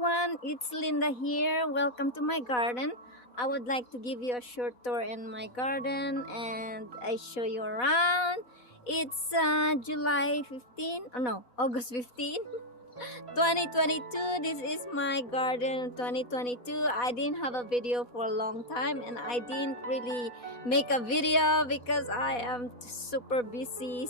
everyone, it's Linda here. Welcome to my garden. I would like to give you a short tour in my garden and I show you around. It's July 15, oh no, August 15, 2022. This is my garden 2022. I didn't have a video for a long time and I didn't really make a video because I am super busy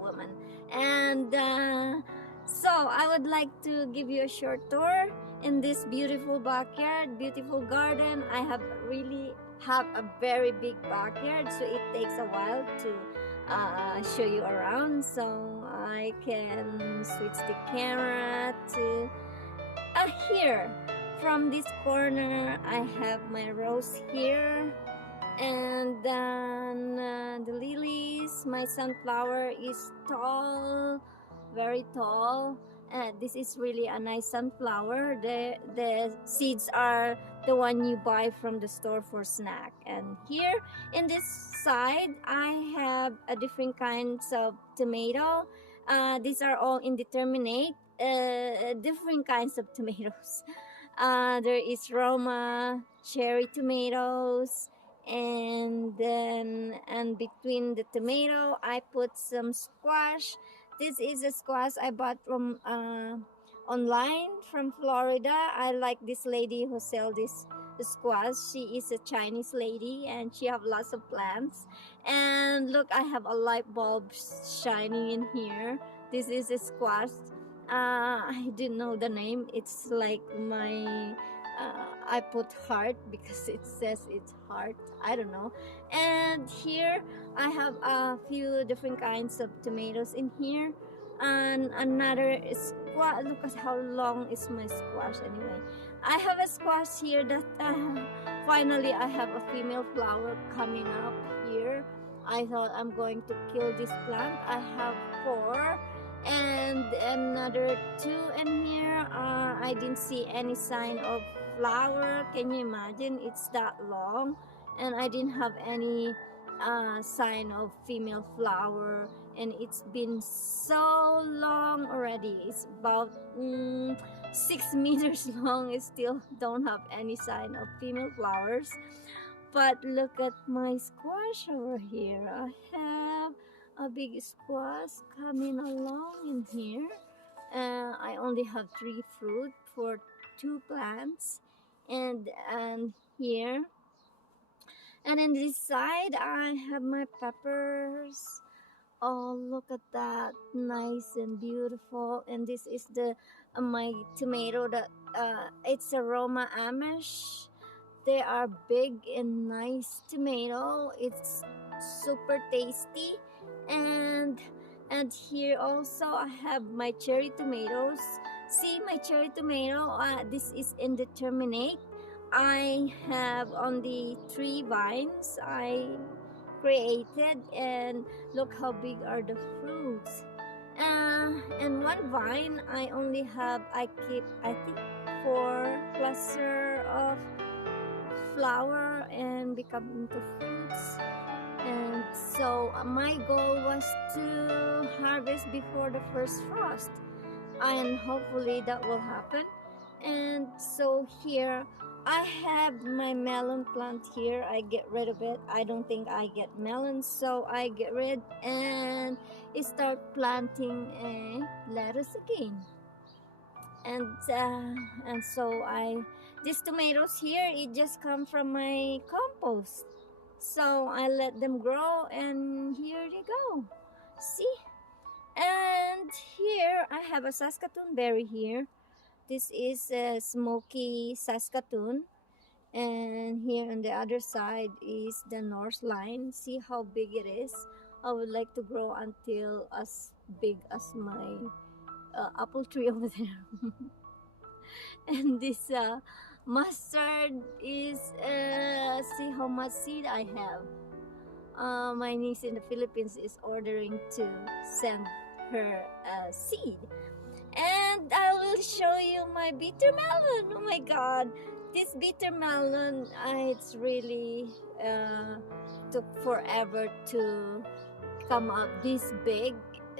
woman. And so I would like to give you a short tour in this beautiful backyard, beautiful garden. I have a very big backyard, so it takes a while to show you around. So I can switch the camera to here. From this corner, I have my rose here, and then the lilies. My sunflower is tall, very tall. This is really a nice sunflower. The seeds are the one you buy from the store for snack. And here in this side, I have a different kinds of tomato. These are all indeterminate, different kinds of tomatoes. There is Roma, cherry tomatoes, and between the tomato, I put some squash. This is a squash I bought from online from Florida. I like this lady who sell this squash. She is a Chinese lady and she have lots of plants. And look, I have a light bulb shining in here. This is a squash. I didn't know the name. It's like my I put heart because it says it's heart. I don't know. And here I have a few different kinds of tomatoes in here. And another squash. Look at how long is my squash anyway. I have a squash here that finally I have a female flower coming up here. I thought I'm going to kill this plant. I have 4 and another 2 in here. I didn't see any sign of flower. Can you imagine? It's that long and I didn't have any sign of female flower, and it's been so long already. It's about 6 meters long. I still don't have any sign of female flowers. But look at my squash over here. I have a big squash coming along in here. I only have 3 fruit for 2 plants, and here, and in this side I have my peppers. Oh, look at that, nice and beautiful. And this is the my tomato that it's a Roma Amish. They are big and nice tomato. It's super tasty. And here also I have my cherry tomatoes. See my cherry tomato, this is indeterminate. I have only 3 vines I created, and look how big are the fruits. And 1 vine I only have, I keep I think 4 cluster of flower and become into fruits. And so my goal was to harvest before the first frost, and hopefully that will happen. And so here I have my melon plant here. I get rid of it. I don't think I get melons, so I get rid and start planting lettuce again. And so these tomatoes here, it just come from my compost. So I let them grow, and here they go. See? And here I have a Saskatoon berry here. This is a smoky Saskatoon. And here on the other side is the North Line. See how big it is? I would like to grow until as big as my apple tree over there. And this mustard is, see how much seed I have. My niece in the Philippines is ordering to send her seed. And I will show you my bitter melon. Oh my god, this bitter melon, it's really took forever to come out this big.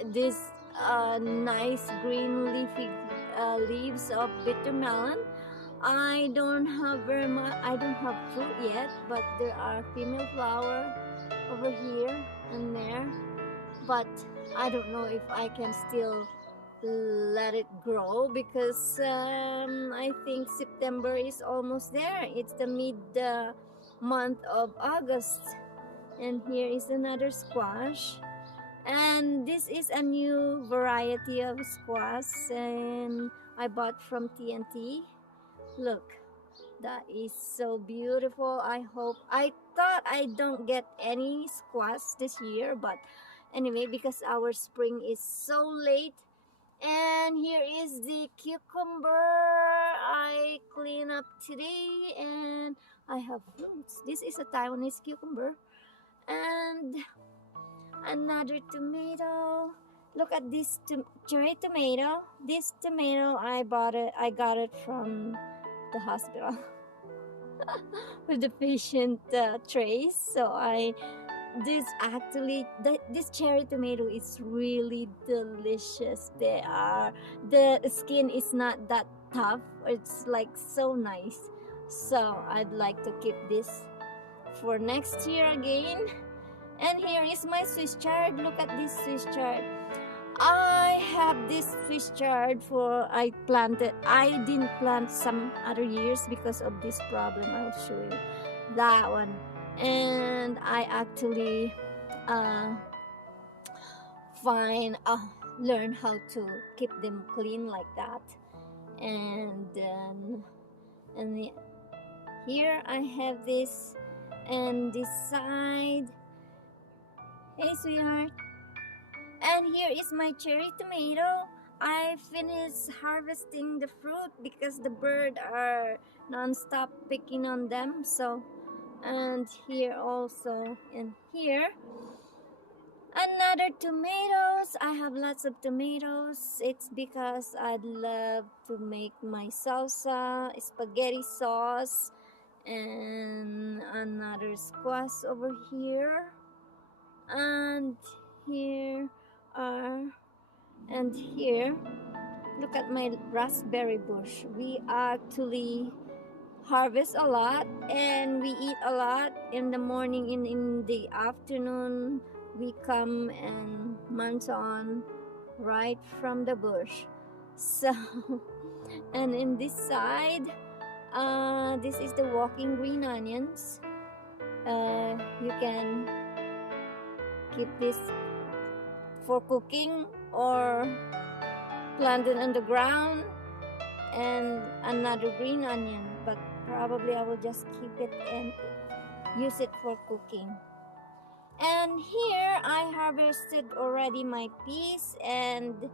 This nice green leafy leaves of bitter melon. I don't have very much. I don't have fruit yet, but there are female flower over here and there. But I don't know if I can still let it grow because I think September is almost there. It's the mid month of August, and here is another squash. And this is a new variety of squash, and I bought from TNT. Look, that is so beautiful. I thought I don't get any squash this year, but anyway, because our spring is so late. And here is the cucumber I clean up today, and I have fruits. This is a Taiwanese cucumber, and another tomato. Look at this cherry tomato. This tomato I got it from the hospital with the patient trays. So this cherry tomato is really delicious. The skin is not that tough. It's like so nice. So I'd like to keep this for next year again. And here is my Swiss chard. Look at this Swiss chard. I have this Swiss chard I didn't plant some other years because of this problem. I'll show you that one. And I actually learn how to keep them clean like that. And here I have this, and this side. Hey sweetheart. And here is my cherry tomato. I finished harvesting the fruit because the birds are non-stop picking on them. So, and here also, and here another tomatoes. I have lots of tomatoes. It's because I'd love to make my salsa, spaghetti sauce, and another squash over here. And here look at my raspberry bush. We actually harvest a lot and we eat a lot in the morning. In the afternoon we come and munch on right from the bush. So and in this side, this is the walking green onions. You can keep this for cooking or plant it on the ground. And another green onion, but probably I will just keep it and use it for cooking. And here I harvested already my peas, and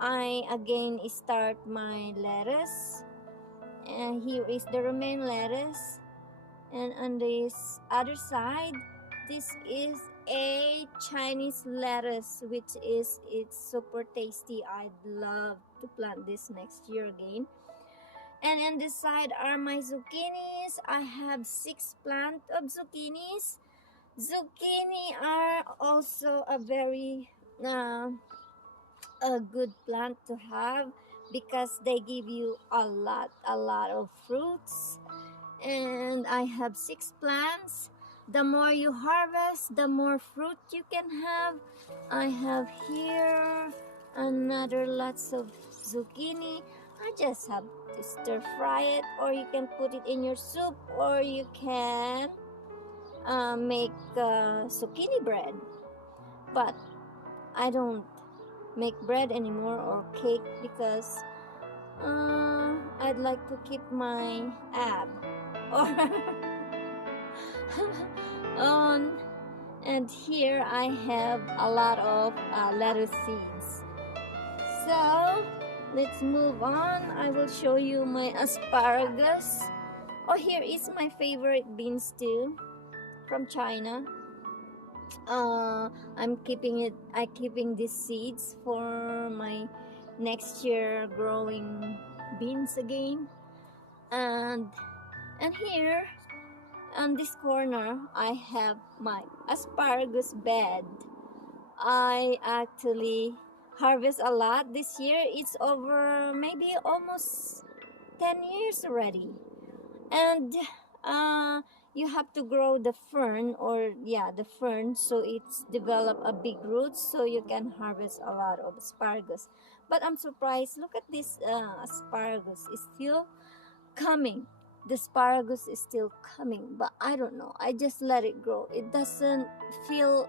I again start my lettuce. And here is the remaining lettuce. And on this other side, this is a Chinese lettuce, which it's super tasty. I'd love to plant this next year again. And on this side are my zucchinis. I have 6 plants of zucchinis. Zucchini are also a very a good plant to have because they give you a lot of fruits. And I have 6 plants. The more you harvest, the more fruit you can have. I have here another lots of zucchini. I just have to stir fry it, or you can put it in your soup, or you can make zucchini bread. But I don't make bread anymore or cake because I'd like to keep my ab. Or and here I have a lot of lettuce seeds. So let's move on. I will show you my asparagus. Oh, here is my favorite beans too, from China. I'm keeping these seeds for my next year growing beans again. And here on this corner I have my asparagus bed. I actually harvest a lot this year. It's over maybe almost 10 years already. And you have to grow the fern, or yeah, the fern, so it's develop a big root so you can harvest a lot of asparagus. But I'm surprised, look at this, asparagus is still coming. The asparagus is still coming, but I don't know, I just let it grow. It doesn't feel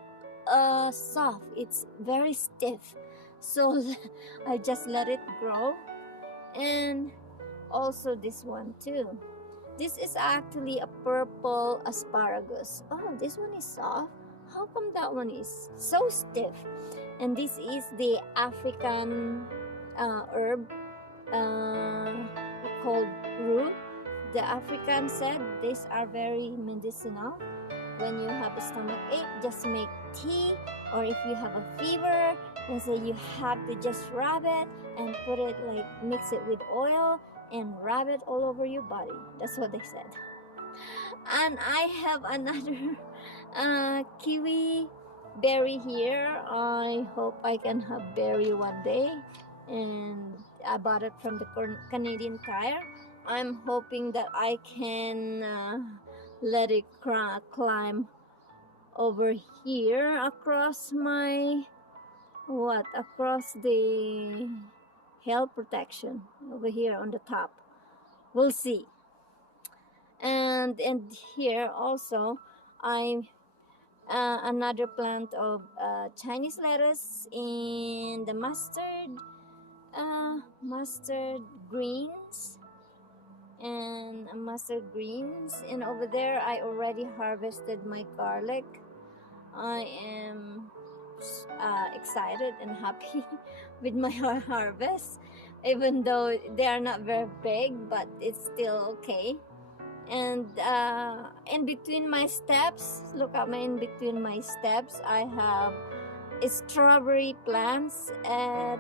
soft, it's very stiff. So I just let it grow. And also this one too. This is actually a purple asparagus. Oh, this one is soft. How come that one is so stiff? And this is the African herb called rue. The African said these are very medicinal. When you have a stomach ache, just make tea. Or if you have a fever, they say you have to just rub it and put it, like mix it with oil and rub it all over your body. That's what they said. And I have another kiwi berry here. I hope I can have berry one day. And I bought it from the Canadian Tire. I'm hoping that I can let it climb over here across my across the hail protection over here on the top. We'll see. And here also I another plant of Chinese lettuce in the mustard greens, and over there I already harvested my garlic. I am excited and happy with my harvest, even though they are not very big, but it's still okay. And in between my steps, look at me, in between my steps I have strawberry plants, and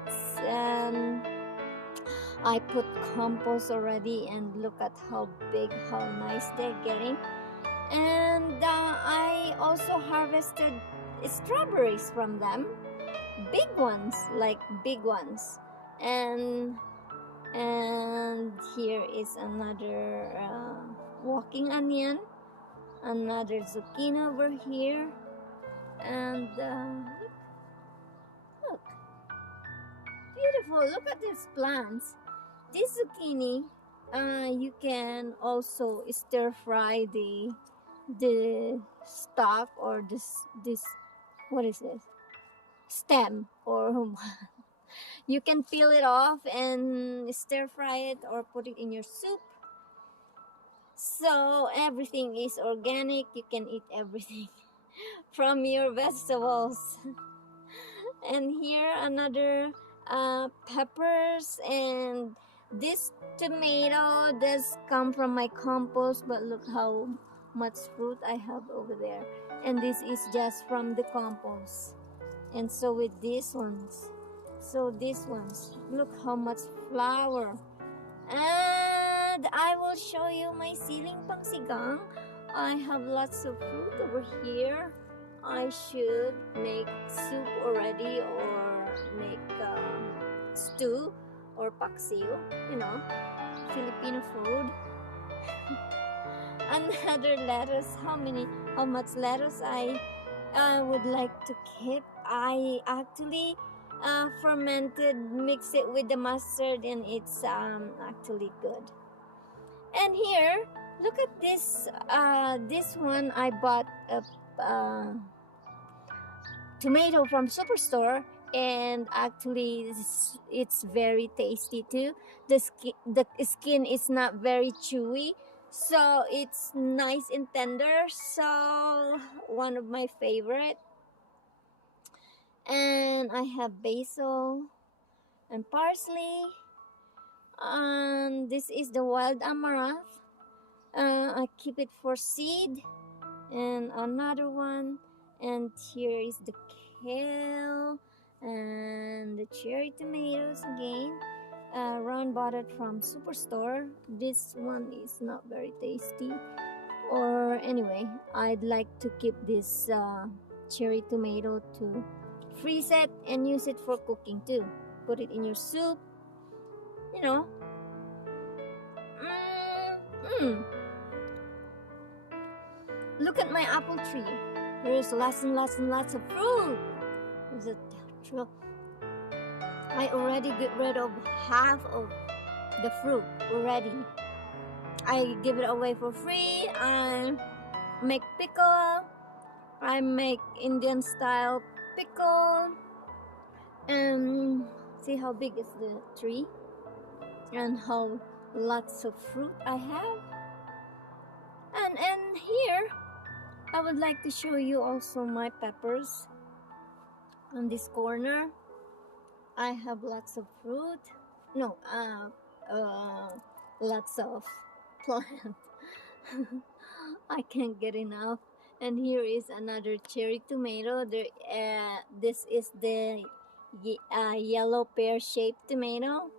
I put compost already, and look at how big, how nice they're getting. And I also harvested strawberries from them, big ones, and here is another walking onion, another zucchini over here, and look, beautiful. Look at these plants. This zucchini, you can also stir fry the stalk, or this what is this, stem, or you can peel it off and stir fry it or put it in your soup. So everything is organic. You can eat everything from your vegetables. And here another peppers, and this tomato does come from my compost, but look how much fruit I have over there. And this is just from the compost. And so with these ones, look how much flower. And I will show you my siling pangsigang. I have lots of fruit over here. I should make soup already, or make stew or paksiw, Filipino food. Another lettuce. How much lettuce I would like to keep. I actually fermented, mix it with the mustard, and it's actually good. And here, look at this. This one I bought a tomato from Superstore, and actually it's very tasty too. The skin is not very chewy, so it's nice and tender. So one of my favorite. And I have basil and parsley, and this is the wild amaranth. I keep it for seed. And another one, and here is the kale and the cherry tomatoes again. Ron bought it from Superstore. This one is not very tasty, or anyway, I'd like to keep this cherry tomato to freeze it and use it for cooking too. Put it in your soup, you know. Mm. Look at my apple tree. There's lots and lots and lots of fruit. Is it true? I already get rid of half of the fruit already. I give it away for free. I make pickle. I make Indian style pickle. And see how big is the tree and how lots of fruit I have. And here I would like to show you also my peppers. On this corner I have lots of fruit. No, lots of plant. I can't get enough. And here is another cherry tomato. This is the yellow pear-shaped tomato.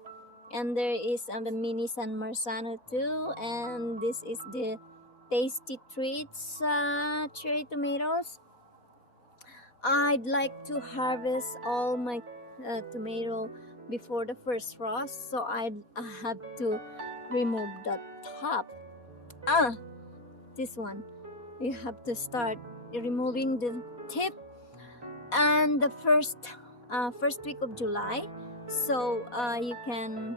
And there is the mini San Marzano too. And this is the Tasty Treats cherry tomatoes. I'd like to harvest all my tomato before the first frost, so I have to remove the top. This one you have to start removing the tip and the first week of July, so you can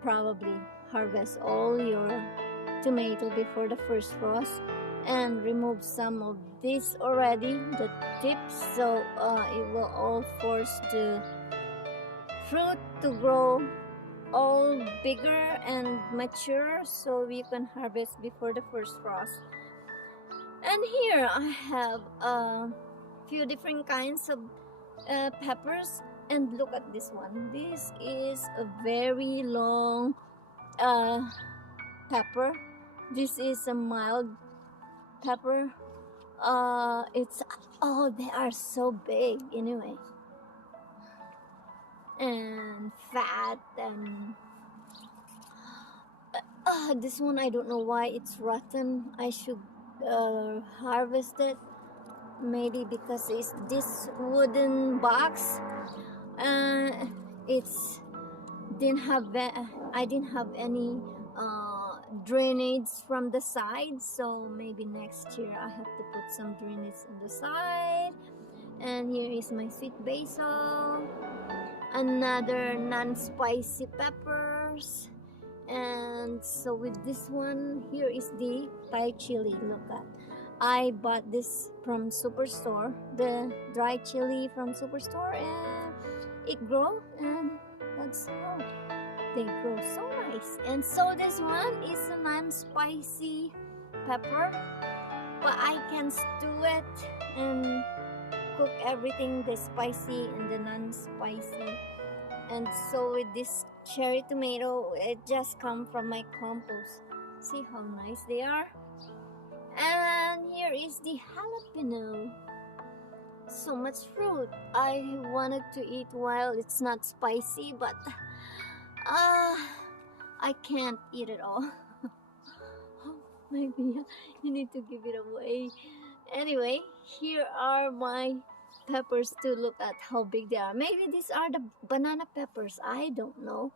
probably harvest all your tomato before the first frost and remove some of this already, the tips, so it will all force the fruit to grow all bigger and mature, so you can harvest before the first frost. And here I have a few different kinds of peppers, and look at this one. This is a very long pepper. This is a mild pepper. They are so big anyway, and fat, and this one I don't know why it's rotten. I should harvest it, maybe because it's this wooden box. It's I didn't have any drainage from the side, so maybe next year I have to put some drainage on the side. And here is my sweet basil, another non-spicy peppers. And so with this one, here is the Thai chili. Look at, I bought this from Superstore, the dry chili from Superstore, and it grew, and that's how they grow so nice. And so this one is a non-spicy pepper, but I can stew it and cook everything, the spicy and the non-spicy. And so with this cherry tomato, it just come from my compost. See how nice they are. And here is the jalapeno. So much fruit. I wanted to eat while it's not spicy, but I can't eat it all. Maybe you need to give it away. Anyway, here are my peppers to look at how big they are. Maybe these are the banana peppers. I don't know.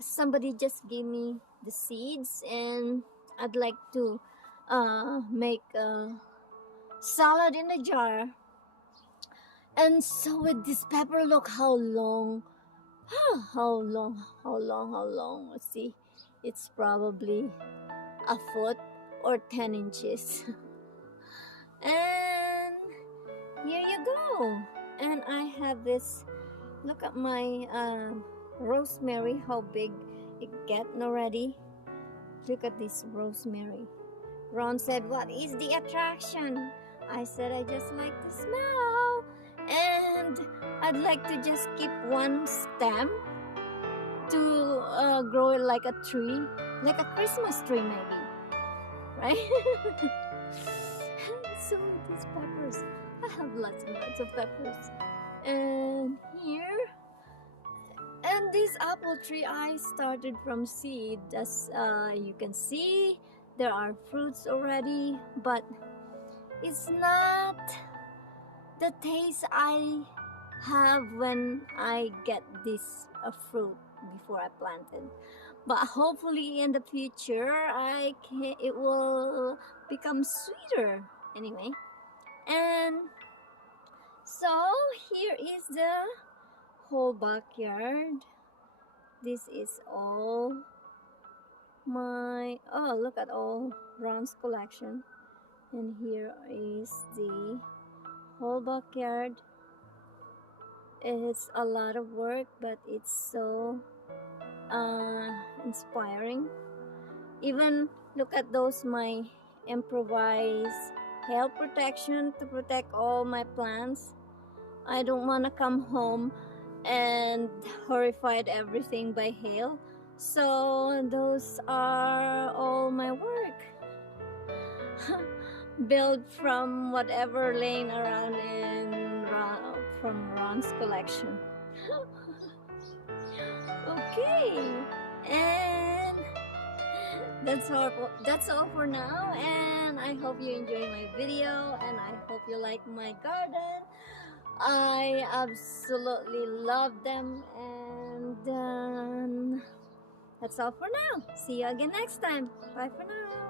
Somebody just gave me the seeds, and I'd like to make a salad in a jar. And so with this pepper, look how long. How long. Let's see. It's probably a foot or 10 inches. And here you go. And I have this. Look at my rosemary, how big it getting already. Look at this rosemary. Ron said, "What is the attraction?" I said, "I just like the smell. And I'd like to just keep one stem to grow it like a tree, like a Christmas tree maybe, right?" So these peppers, I have lots and lots of peppers. And here, and this apple tree I started from seed. As you can see, there are fruits already, but it's not the taste I have when I get this fruit before I planted. But hopefully in the future it will become sweeter anyway. And so here is the whole backyard. This is all my, oh, look at all Ron's collection. And here is the whole backyard. It's a lot of work, but it's so inspiring. Even look at those, my improvised hail protection to protect all my plants. I don't want to come home and horrified everything by hail. So those are all my work. Built from whatever laying around from Ron's collection. Okay, and that's all for now, and I hope you enjoy my video, and I hope you like my garden. I absolutely love them, and that's all for now. See you again next time. Bye for now.